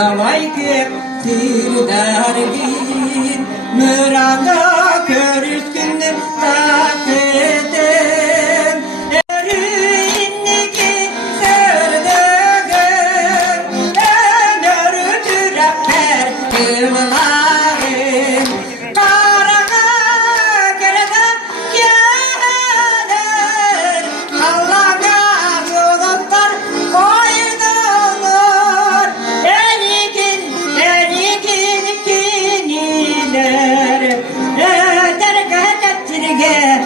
davay keptirdargin Müranda körüskünüm taketim Erinniki sördügüm Ben örtürep pertimlarim Karağa kerede gelir Allah'a yoluklar koydulur Erikin kiniler Terk ettirgeliler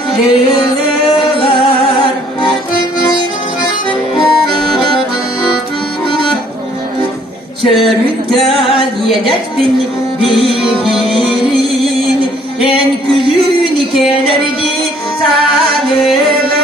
Çörükten yedektin birin En küzün kelerdi sanırım